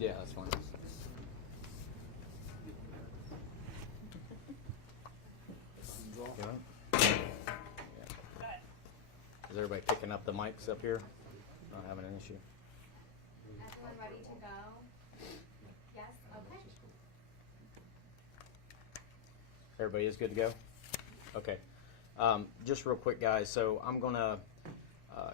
Yeah, that's fine. Is everybody picking up the mics up here? Not having an issue. Everyone ready to go? Yes? Okay. Everybody is good to go? Okay. Just real quick, guys. So I'm going to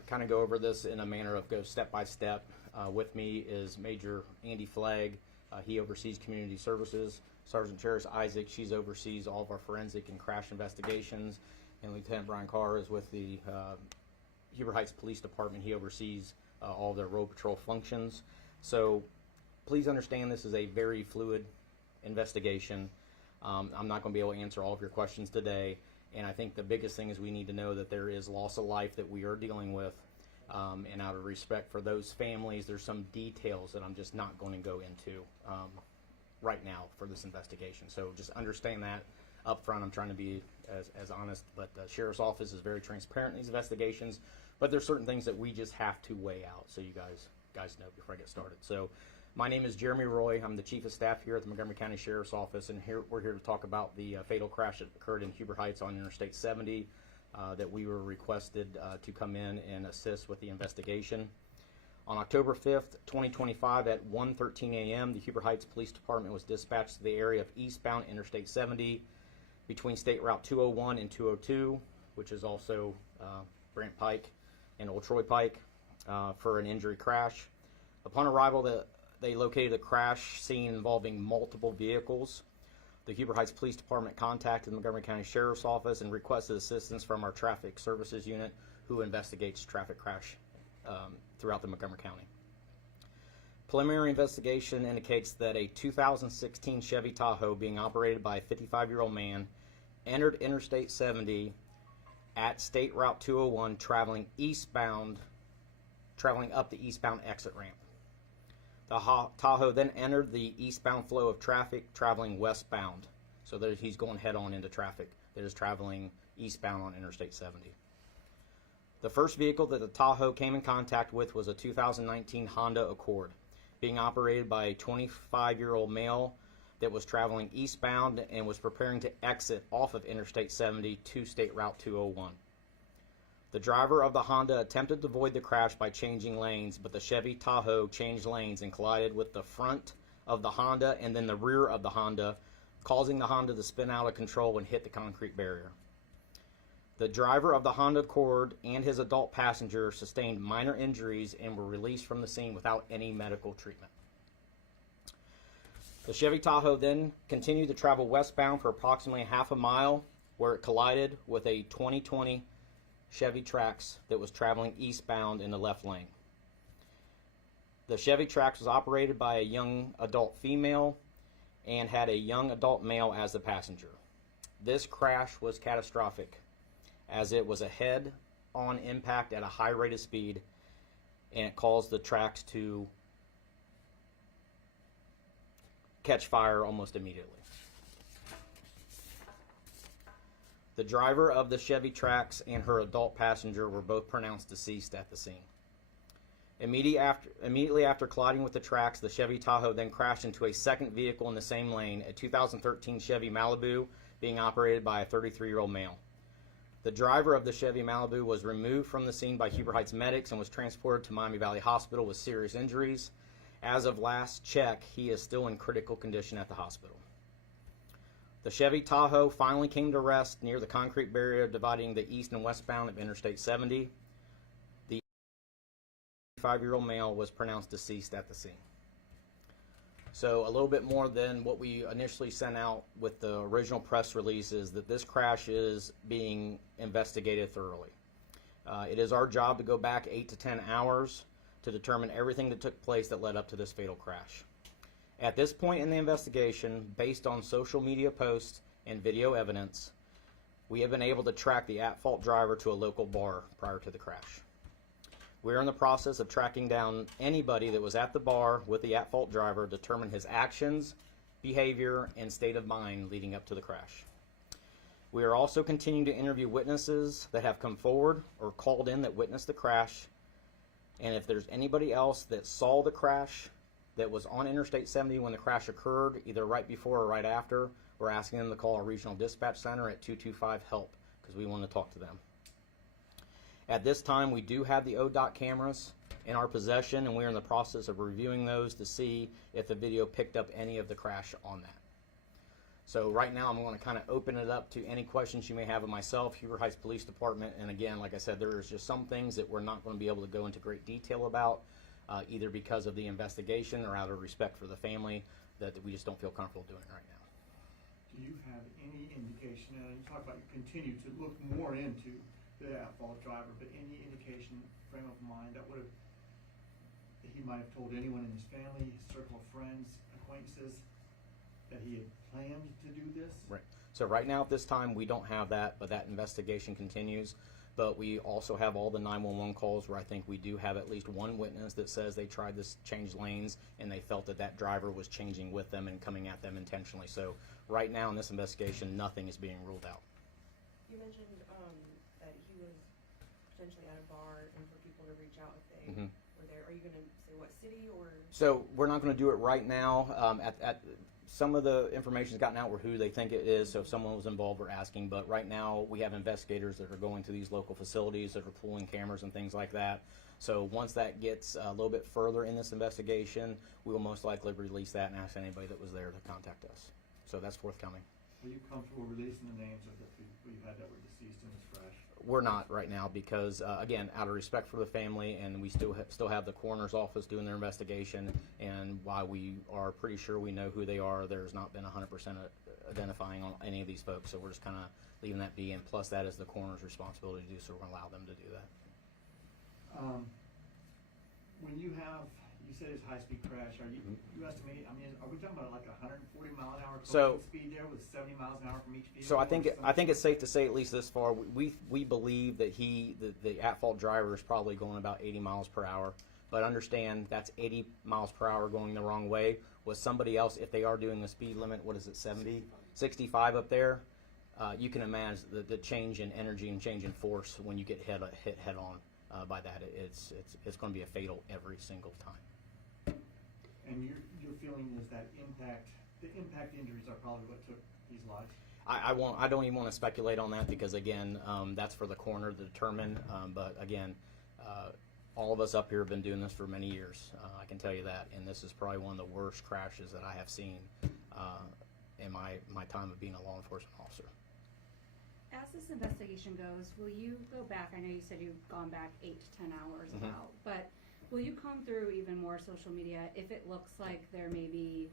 kind of go over this in a manner of go step by step. With me is Major Andy Flagg. He oversees community services. Sergeant Cherish Isaac, she's oversees all of our forensic and crash investigations. And Lieutenant Brian Carr is with the Huber Heights Police Department. He oversees all of their road patrol functions. So please understand this is a very fluid investigation. I'm not going to be able to answer all of your questions today. And I think the biggest thing is we need to know that there is loss of life that we are dealing with. And out of respect for those families, there's some details that I'm just not going to go into right now for this investigation. So just understand that up front. I'm trying to be as honest, but the Sheriff's Office is very transparent in these investigations, but there's certain things that we just have to weigh out so you guys know before I get started. So my name is Jeremy Roy. I'm the Chief of Staff here at the Montgomery County Sheriff's Office, and we're here to talk about the fatal crash that occurred in Huber Heights on Interstate 70 that we were requested to come in and assist with the investigation. On October 5th, 2025 at 1:13 a.m., the Huber Heights Police Department was dispatched to the area of eastbound Interstate 70 between State Route 201 and 202, which is also Brant Pike and Old Troy Pike, for an injury crash. Upon arrival, they located a crash scene involving multiple vehicles. The Huber Heights Police Department contacted the Montgomery County Sheriff's Office and requested assistance from our Traffic Services Unit, who investigates traffic crash throughout the Montgomery County. Preliminary investigation indicates that a 2016 Chevy Tahoe being operated by a 55-year-old man entered Interstate 70 at State Route 201 traveling up the eastbound exit ramp. The Tahoe then entered the eastbound flow of traffic traveling westbound. So he's going head on into traffic that is traveling eastbound on Interstate 70. The first vehicle that the Tahoe came in contact with was a 2019 Honda Accord, being operated by a 25-year-old male that was traveling eastbound and was preparing to exit off of Interstate 70 to State Route 201. The driver of the Honda attempted to avoid the crash by changing lanes, but the Chevy Tahoe changed lanes and collided with the front of the Honda and then the rear of the Honda, causing the Honda to spin out of control and hit the concrete barrier. The driver of the Honda Accord and his adult passenger sustained minor injuries and were released from the scene without any medical treatment. The Chevy Tahoe then continued to travel westbound for approximately half a mile, where it collided with a 2020 Chevy Trax that was traveling eastbound in the left lane. The Chevy Trax was operated by a young adult female and had a young adult male as the passenger. This crash was catastrophic, as it was a head-on impact at a high rate of speed, and it caused the Trax to catch fire almost immediately. The driver of the Chevy Trax and her adult passenger were both pronounced deceased at the scene. Immediately after colliding with the Trax, the Chevy Tahoe then crashed into a second vehicle in the same lane, a 2013 Chevy Malibu being operated by a 33-year-old male. The driver of the Chevy Malibu was removed from the scene by Huber Heights medics and was transported to Miami Valley Hospital with serious injuries. As of last check, he is still in critical condition at the hospital. The Chevy Tahoe finally came to rest near the concrete barrier dividing the east and westbound of Interstate 70. The 5-year-old male was pronounced deceased at the scene. So a little bit more than what we initially sent out with the original press release is that this crash is being investigated thoroughly. It is our job to go back 8 to 10 hours to determine everything that took place that led up to this fatal crash. At this point in the investigation, based on social media posts and video evidence, we have been able to track the at-fault driver to a local bar prior to the crash. We're in the process of tracking down anybody that was at the bar with the at-fault driver, determine his actions, behavior, and state of mind leading up to the crash. We are also continuing to interview witnesses that have come forward or called in that witnessed the crash, and if there's anybody else that saw the crash that was on Interstate 70 when the crash occurred, either right before or right after, we're asking them to call our regional dispatch center at 225-HELP because we want to talk to them. At this time, we do have the ODOT cameras in our possession, and we're in the process of reviewing those to see if the video picked up any of the crash on that. So right now, I'm going to kind of open it up to any questions you may have of myself, Huber Heights Police Department. And again, like I said, there's just some things that we're not going to be able to go into great detail about, either because of the investigation or out of respect for the family, that we just don't feel comfortable doing right now. Do you have any indication, and you talk about you continue to look more into the at-fault driver, but any indication, frame of mind, that he might have told anyone in his family, his circle of friends, acquaintances, that he had planned to do this? Right. So right now at this time, we don't have that, but that investigation continues. But we also have all the 911 calls where I think we do have at least one witness that says they tried to change lanes and they felt that that driver was changing with them and coming at them intentionally. So right now in this investigation, nothing is being ruled out. You mentioned that he was potentially at a bar and for people to reach out if they were there. Are you going to say what city or? So we're not going to do it right now. At some of the information's gotten out where who they think it is, so if someone was involved, we're asking. But right now, we have investigators that are going to these local facilities that are pulling cameras and things like that. So once that gets a little bit further in this investigation, we will most likely release that and ask anybody that was there to contact us. So that's forthcoming. Are you comfortable releasing the names of the people you had that were deceased in this crash? We're not right now because, again, out of respect for the family, and we still have the coroner's office doing their investigation, and while we are pretty sure we know who they are, there's not been 100% identifying on any of these folks, so we're just kind of leaving that be, and plus that is the coroner's responsibility to do, so we're going to allow them to do that. When you said it's high-speed crash, are you estimating, I mean, are we talking about like 140 mile an hour So- speed there with 70 miles an hour from each vehicle? So I think it's safe to say, at least this far, we believe that the at-fault driver is probably going about 80 miles per hour. But understand that's 80 miles per hour going the wrong way. With somebody else, if they are doing the speed limit, what is it, 70, 65 up there? You can imagine the change in energy and change in force when you get hit head on by that. It's going to be a fatal every single time. And your feeling is that the impact injuries are probably what took these lives? I don't even want to speculate on that because, again, that's for the coroner to determine. But again, all of us up here have been doing this for many years. I can tell you that, and this is probably one of the worst crashes that I have seen in my time of being a law enforcement officer. As this investigation goes, will you go back? I know you said you've gone back 8 to 10 hours about, but will you comb through even more social media if it looks like there may be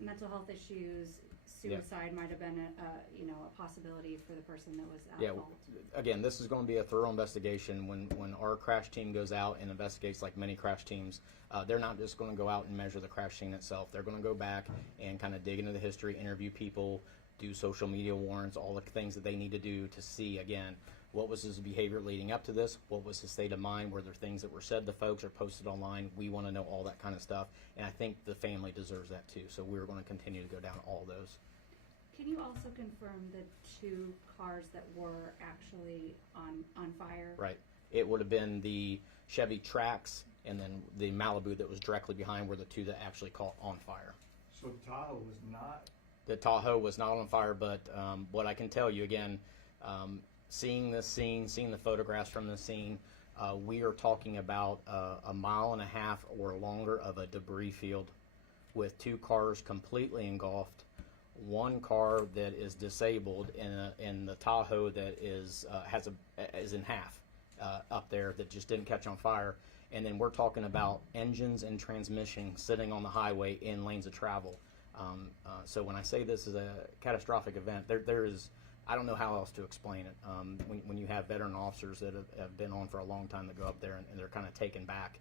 mental health issues? Suicide might have been a possibility for the person that was at fault. Again, this is going to be a thorough investigation. When our crash team goes out and investigates, like many crash teams, they're not just going to go out and measure the crash scene itself. They're going to go back and kind of dig into the history, interview people, do social media warrants, all the things that they need to do to see, again, what was his behavior leading up to this? What was his state of mind? Were there things that were said to folks or posted online? We want to know all that kind of stuff, and I think the family deserves that too. So we're going to continue to go down all those. Can you also confirm the 2 cars that were actually on fire? Right. It would have been the Chevy Trax and then the Malibu that was directly behind were the 2 that actually caught on fire. So Tahoe was not? The Tahoe was not on fire, but what I can tell you, again, seeing this scene, seeing the photographs from the scene, we are talking about a mile and a half or longer of a debris field with 2 cars completely engulfed, 1 car that is disabled, and the Tahoe that is in half up there that just didn't catch on fire. And then we're talking about engines and transmission sitting on the highway in lanes of travel. So when I say this is a catastrophic event, there is, I don't know how else to explain it. When you have veteran officers that have been on for a long time that go up there and they're kind of taken back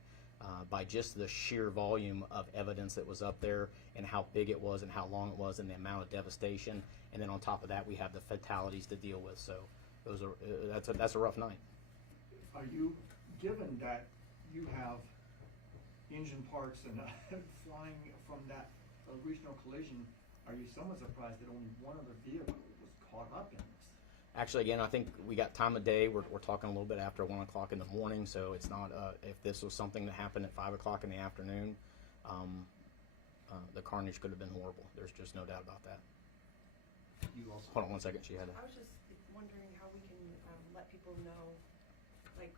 by just the sheer volume of evidence that was up there and how big it was and how long it was and the amount of devastation. And then on top of that, we have the fatalities to deal with. So that's a rough night. Are you, given that you have engine parts and flying from that original collision, are you somewhat surprised that only one other vehicle was caught up in this? Actually, again, I think we got time of day. We're talking a little bit after 1 o'clock in the morning, so it's not, if this was something that happened at 5 o'clock in the afternoon, the carnage could have been horrible. There's just no doubt about that. You also. Hold on one second. She had a. I was just wondering how we can let people know, like,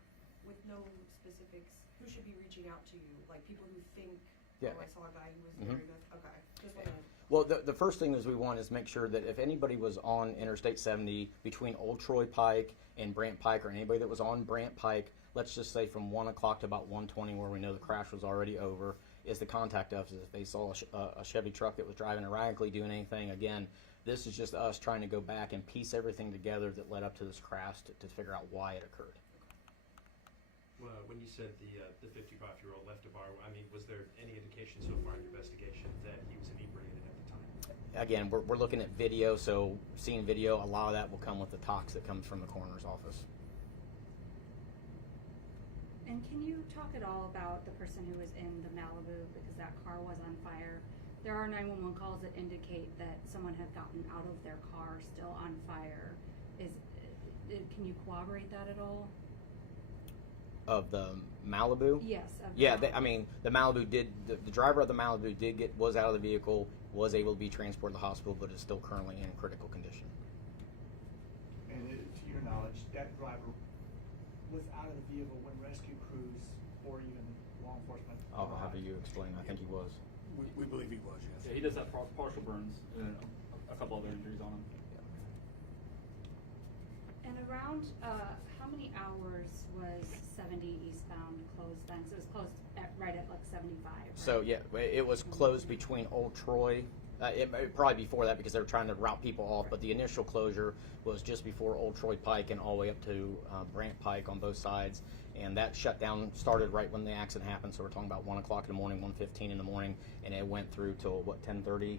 with no specifics, who should be reaching out to you? Like, people who think, Yeah. oh, I saw a guy who was Mhm. very good. Okay. Just wanna, Well, the first thing is we want is make sure that if anybody was on Interstate 70 between Old Troy Pike and Brant Pike, or anybody that was on Brant Pike, let's just say from 1 o'clock to about 1:20, where we know the crash was already over, is to contact us if they saw a Chevy truck that was driving erratically, doing anything. Again, this is just us trying to go back and piece everything together that led up to this crash to figure out why it occurred. Well, when you said the 55-year-old left a bar, I mean, was there any indication so far in your investigation that he was inebriated at the time? Again, we're looking at video, so seeing video, a lot of that will come with the tox that comes from the coroner's office. And can you talk at all about the person who was in the Malibu, because that car was on fire? There are 911 calls that indicate that someone had gotten out of their car still on fire. Can you corroborate that at all? Of the Malibu? Yes. Yeah, I mean, the Malibu did, the driver of the Malibu was out of the vehicle, was able to be transported to the hospital, but is still currently in critical condition. And to your knowledge, that driver was out of the vehicle when rescue crews or even law enforcement. I'll have you explain. I think he was. We believe he was, yes. Yeah, he does have partial burns and a couple other injuries on him. And around, how many hours was 70 eastbound closed then? So it was closed right at like 75. Right? So yeah, it was closed between Old Troy. Probably before that because they were trying to route people off, but the initial closure was just before Old Troy Pike and all the way up to Brant Pike on both sides. And that shutdown started right when the accident happened. So we're talking about 1 o'clock in the morning, 1:15 in the morning, and it went through till what, 10:30?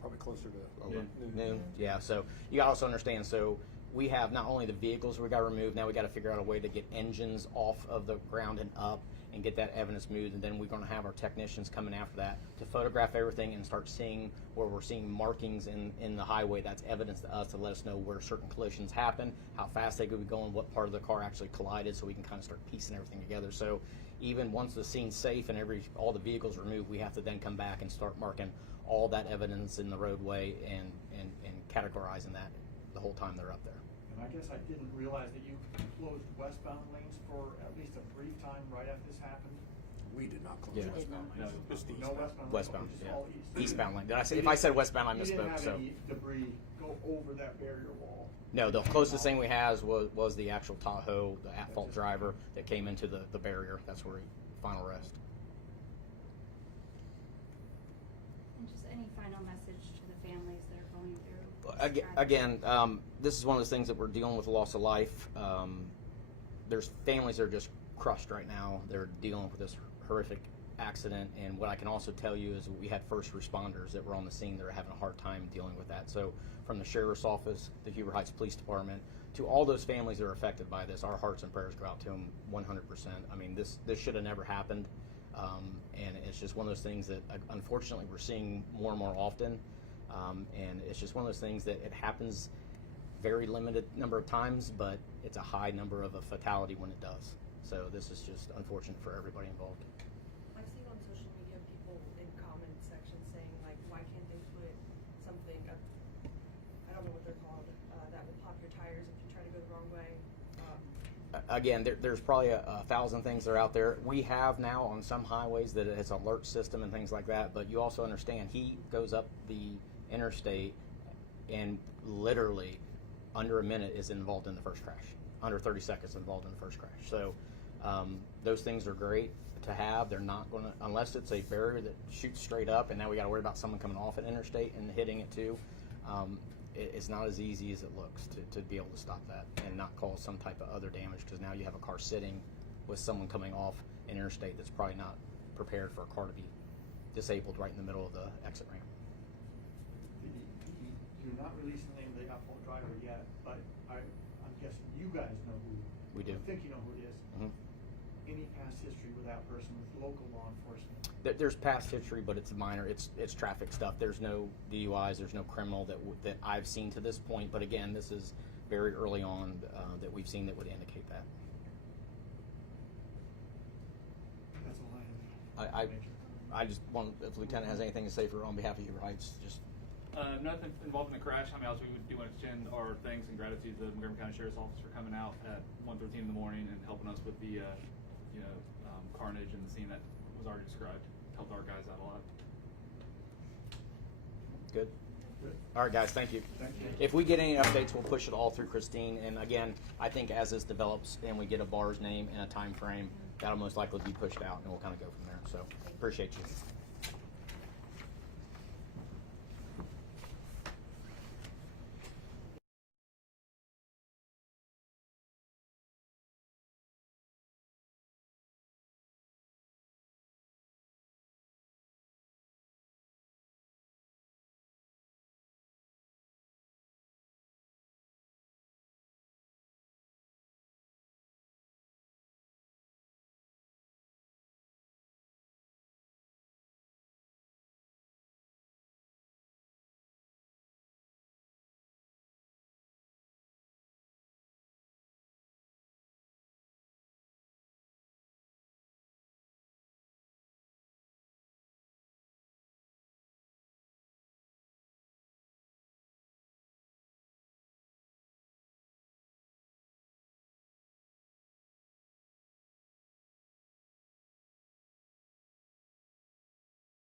Probably closer to Noon. Noon. Yeah. So you gotta also understand. So we have not only the vehicles we got to remove. Now we got to figure out a way to get engines off of the ground and up and get that evidence moved. And then we're going to have our technicians coming after that to photograph everything and start seeing where we're seeing markings in the highway. That's evidence to us to let us know where certain collisions happen, how fast they could be going, what part of the car actually collided, so we can kind of start piecing everything together. So even once the scene's safe and all the vehicles removed, we have to then come back and start marking all that evidence in the roadway and categorizing that the whole time they're up there. And I guess I didn't realize that you closed westbound lanes for at least a brief time right after this happened. We did not close Yeah. westbound No, lanes. Just No eastbound. westbound. Westbound, lanes, yeah. all east. Eastbound lane. If I said westbound, I You misspoke. didn't have So any debris go over that barrier wall. no, the closest thing we had was the actual Tahoe, the at-fault driver that came into the barrier. That's where he final rest. And just any final message to the families that are going through this tragedy? Again, this is one of those things that we're dealing with loss of life. There's families that are just crushed right now. They're dealing with this horrific accident, and what I can also tell you is we had first responders that were on the scene that are having a hard time dealing with that. So from the Sheriff's Office, the Huber Heights Police Department, to all those families that are affected by this, our hearts and prayers go out to them 100%. I mean, this should have never happened, and it's just one of those things that unfortunately we're seeing more and more often, and it's just one of those things that it happens very limited number of times, but it's a high number of a fatality when it does. So this is just unfortunate for everybody involved. I've seen on social media people in comment sections saying, like, why can't they put something, I don't know what they're called, that will pop your tires if you try to go the wrong way. Again, there's probably a thousand things that are out there. We have now on some highways that it's an alert system and things like that, but you also understand he goes up the interstate and literally under a minute is involved in the first crash. Under 30 seconds involved in the first crash. So those things are great to have. They're not going to, unless it's a barrier that shoots straight up and now we got to worry about someone coming off an interstate and hitting it too. It's not as easy as it looks to be able to stop that and not cause some type of other damage, because now you have a car sitting with someone coming off an interstate that's probably not prepared for a car to be disabled right in the middle of the exit ramp. You're not releasing the name of the at-fault driver yet, but I'm guessing you guys know who. We do. I think you know who it is. Mhm. Any past history with that person with local law enforcement? There's past history, but it's minor. It's traffic stuff. There's no DUIs. There's no criminal that I've seen to this point. But again, this is very early on that we've seen that would indicate that. That's all I have. I Major. I just want, if Lieutenant has anything to say for on behalf of you, right? It's just, Nothing involved in the crash. I mean, also we do want to extend our thanks and gratitude to the Montgomery County Sheriff's Office for coming out at 1:13 in the morning and helping us with the, carnage and the scene that was already described. Helped our guys out a lot. good. Good. All right, guys, thank you. Thank you. If we get any updates, we'll push it all through Christine. And again, I think as this develops and we get a bar's name and a time frame, that'll most likely be pushed out, and we'll kind of go from there. So appreciate you.